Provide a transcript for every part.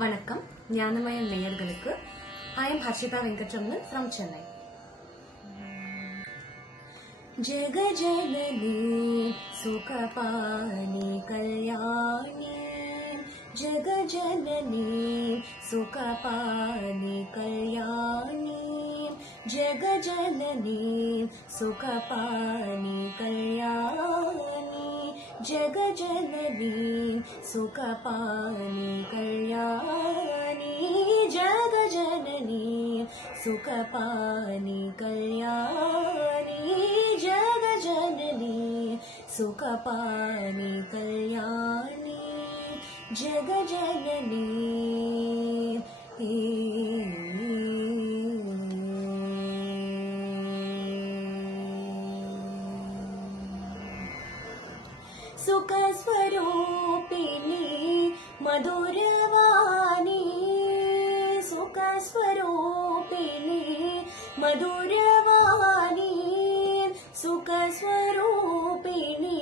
வணக்கம் ஞானமயம் நேயர்களுக்கு. I am Harshita Venkatraman from Chennai. जग जननी सुखपानि कल्याणी, जग जननी सुखपानि कल्याणी, जग जननी सुखपानि कल्याणी, जग जननी सुखपानि कल्याणी, जग जननी सुखपानि कल्याणी, जग जननी सुखपानि कल्याणी, जग जननी सुख स्वरूपिणी मधुरवाणी, सुख स्वरूपिणी मधुरवाणी, सुख स्वरूपिणी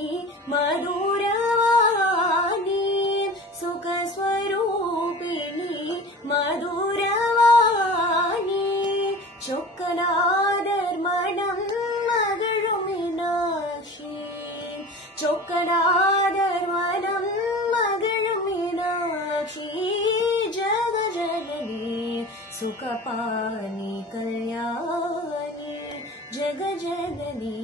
मधुरवाणी, सुख स्वरूपिणी मधुरवाणी, चोक्कनादर मनम मगळुम मीनाक्षी, चोक्कनादर मनम मगळुम मीनाक्षी, जग जननी सुखपानि कल्याणी, जग जननी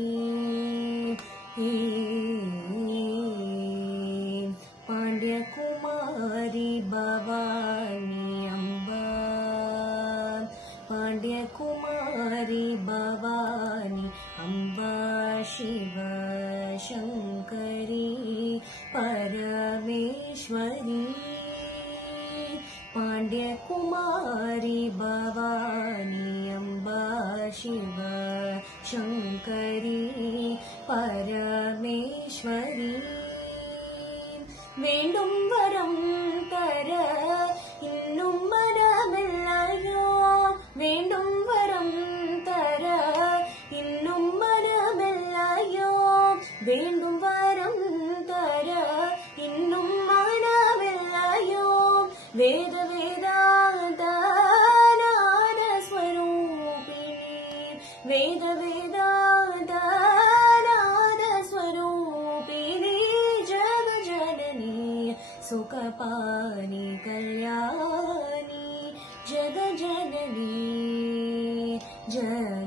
पांड्यकुमारी भवानी अम्बा, पांड्यकुमारी भवानी अम्बा शिव शंकरी परमेश्वरी, पांड्यकुमारी भवानी अम्बा शिव शंकरी परमेश्वरी, வேண்டும் வரம் தர இன்னும் மனமில்லையோ, வேண்டும் வரம் தர இன்னும் மனமில்லையோ, வேண்டும் வரம் தர இன்னும் மனமில்லையோ, வேத வேதாந்த நாத ஸ்வரூபிணி, வேத வேதாந்த நாத ஸ்வரூபிணி, जग जननी सुखपानि कल्याणी, जग जननी जग